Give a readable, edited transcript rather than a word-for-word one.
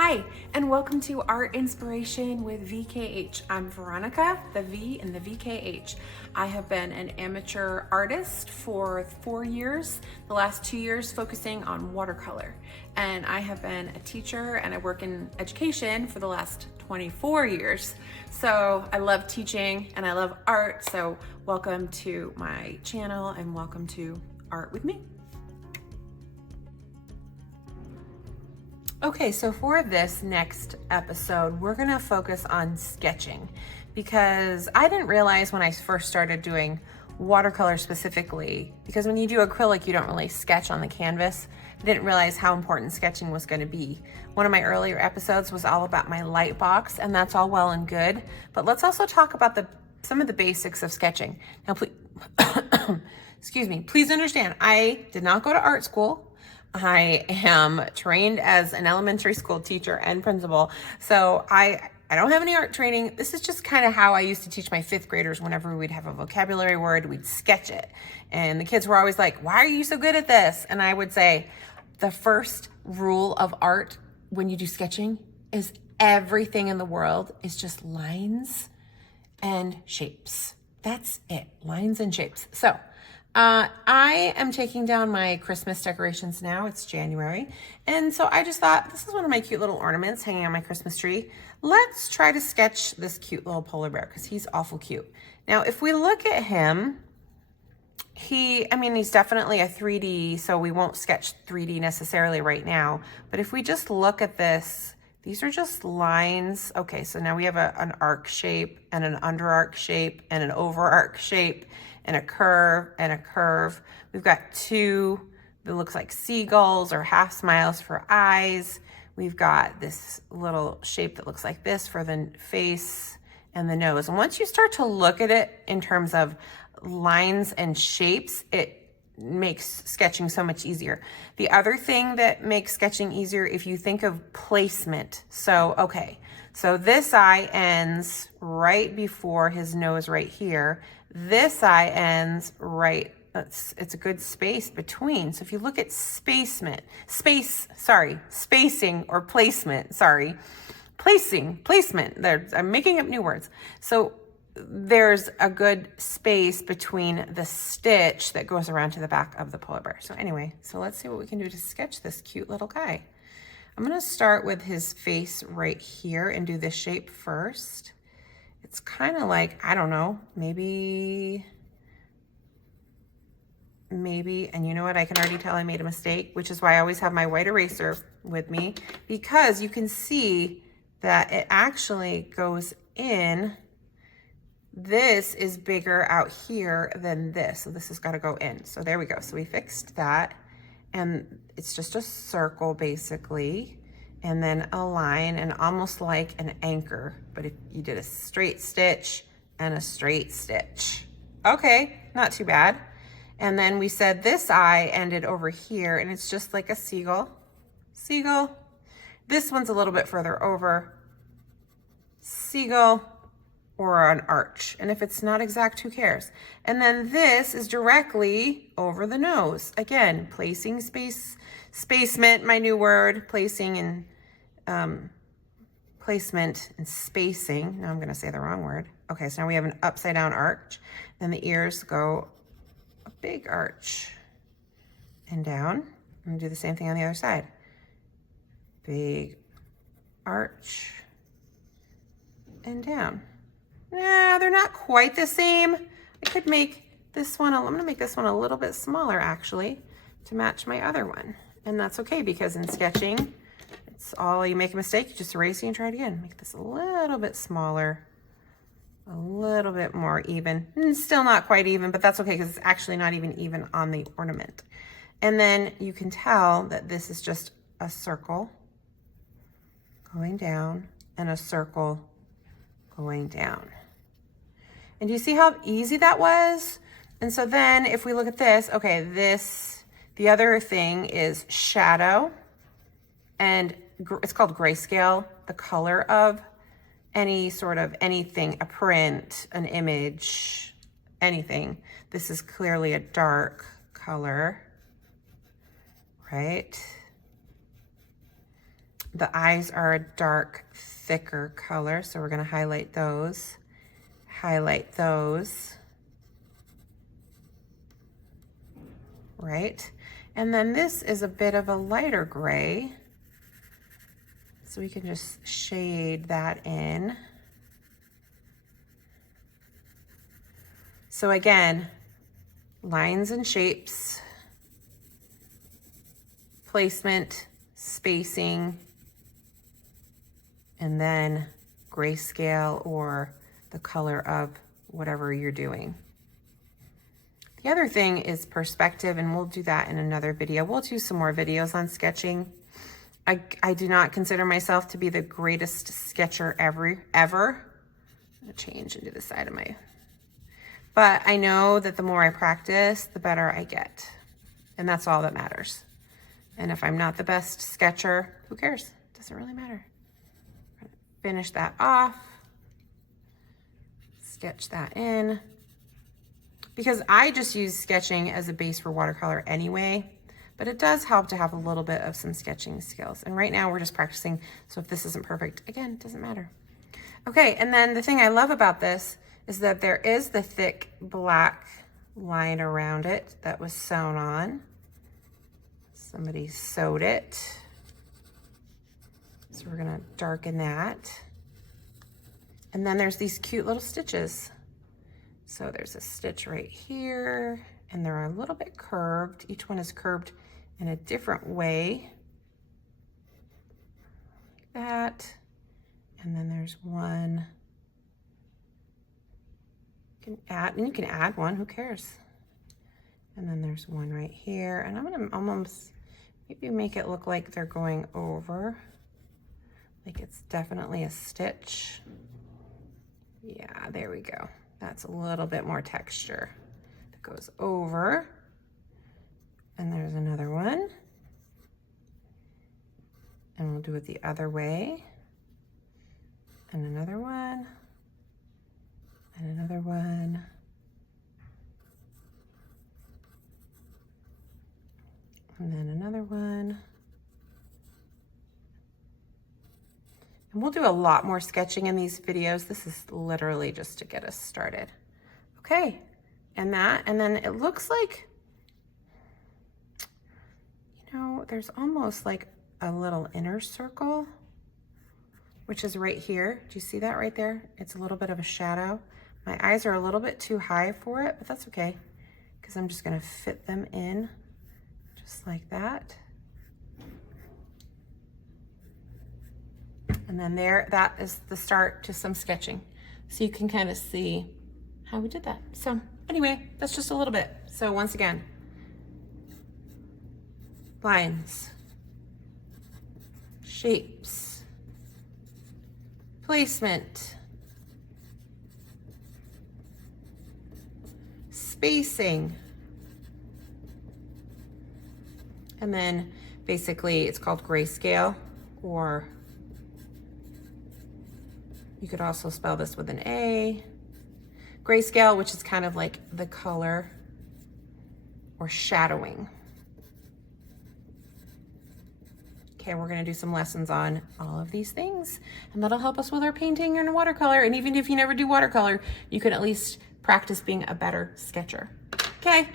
Hi, and welcome to Art Inspiration with VKH. I'm Veronica, the V in the VKH. I have been an amateur artist for 4 years, the last 2 years focusing on watercolor. And I have been a teacher and I work in education for the last 24 years. So I love teaching and I love art. So welcome to my channel and welcome to Art with me. Okay, so for this next episode, we're gonna focus on sketching because I didn't realize when I first started doing watercolor specifically, because when you do acrylic, you don't really sketch on the canvas. I didn't realize how important sketching was gonna be. One of my earlier episodes was all about my light box, and that's all well and good, but let's also talk about some of the basics of sketching. Now, please, excuse me, please understand, I did not go to art school. I am trained as an elementary school teacher and principal. So I don't have any art training. This is just kind of how I used to teach my 5th graders. Whenever we'd have a vocabulary word, we'd sketch it. And the kids were always like, why are you so good at this? And I would say, the first rule of art when you do sketching is everything in the world is just lines and shapes. That's it, lines and shapes. So I am taking down my Christmas decorations now. It's January. And so I just thought, this is one of my cute little ornaments hanging on my Christmas tree. Let's try to sketch this cute little polar bear because he's awful cute. Now, if we look at him, he's definitely a 3D, so we won't sketch 3D necessarily right now. But if we just look at this, these are just lines. Okay, so now we have an arc shape and an under arc shape and an over arc shape and a curve and a curve. We've got 2 that looks like seagulls or half smiles for eyes. We've got this little shape that looks like this for the face and the nose. And once you start to look at it in terms of lines and shapes, it makes sketching so much easier. The other thing that makes sketching easier, if you think of placement. So, okay, so this eye ends right before his nose right here. This eye ends right, it's a good space between. So if you look at spacing or placement, placement, I'm making up new words. So there's a good space between the stitch that goes around to the back of the polar bear. So anyway, so let's see what we can do to sketch this cute little guy. I'm gonna start with his face right here and do this shape first. It's kind of like, I don't know, maybe, and you know what, I can already tell I made a mistake, which is why I always have my white eraser with me, because you can see that it actually goes in. This is bigger out here than this, so this has got to go in. So there we go. So we fixed that, and it's just a circle basically, and then a line, and almost like an anchor, but if you did a straight stitch and a straight stitch. Okay, not too bad. And then we said this eye ended over here, and it's just like a seagull. This one's a little bit further over. Seagull. Or an arch. And if it's not exact, who cares? And then this is directly over the nose. Again, placing spacement, my new word, placement and spacing. Now I'm gonna say the wrong word. Okay, so now we have an upside down arch. Then the ears go a big arch and down. I'm gonna do the same thing on the other side. Big arch and down. Nah, they're not quite the same. I could make this one, I'm gonna make this one a little bit smaller actually to match my other one. And that's okay, because in sketching, it's all, you make a mistake, you just erase it and try it again. Make this a little bit smaller, a little bit more even. Still not quite even, but that's okay because it's actually not even on the ornament. And then you can tell that this is just a circle going down and a circle going down. And do you see how easy that was? And so then if we look at this, okay, the other thing is shadow, and it's called grayscale, the color of anything, a print, an image, anything. This is clearly a dark color, right? The eyes are a dark, thicker color, so we're gonna highlight those, right? And then this is a bit of a lighter gray, so we can just shade that in. So again, lines and shapes, placement, spacing, and then grayscale or the color of whatever you're doing. The other thing is perspective, and we'll do that in another video. We'll do some more videos on sketching. I do not consider myself to be the greatest sketcher ever. I'm gonna change into the side of my, but I know that the more I practice, the better I get. And that's all that matters. And if I'm not the best sketcher, who cares? It doesn't really matter. Finish that off. Sketch that in. Because I just use sketching as a base for watercolor anyway, but it does help to have a little bit of some sketching skills. And right now we're just practicing, so if this isn't perfect, again, it doesn't matter. Okay, and then the thing I love about this is that there is the thick black line around it that was sewn on. Somebody sewed it. So we're gonna darken that. And then there's these cute little stitches. So there's a stitch right here, and they're a little bit curved. Each one is curved in a different way. Like that. And then there's one. You can add one, who cares? And then there's one right here. And I'm gonna almost maybe make it look like they're going over. Like it's definitely a stitch. Yeah, there we go. That's a little bit more texture. It goes over. And there's another one. And we'll do it the other way. And another one. And another one. And then another one. And we'll do a lot more sketching in these videos. This is literally just to get us started. Okay, and then it looks like, you know, there's almost like a little inner circle, which is right here. Do you see that right there? It's a little bit of a shadow. My eyes are a little bit too high for it, but that's okay, because I'm just gonna fit them in just like that. And then there, that is the start to some sketching. So you can kind of see how we did that. So anyway, that's just a little bit. So once again, lines, shapes, placement, spacing, and then basically it's called grayscale, or you could also spell this with an A. Grayscale, which is kind of like the color or shadowing. Okay, we're gonna do some lessons on all of these things, and that'll help us with our painting and watercolor. And even if you never do watercolor, you can at least practice being a better sketcher. Okay.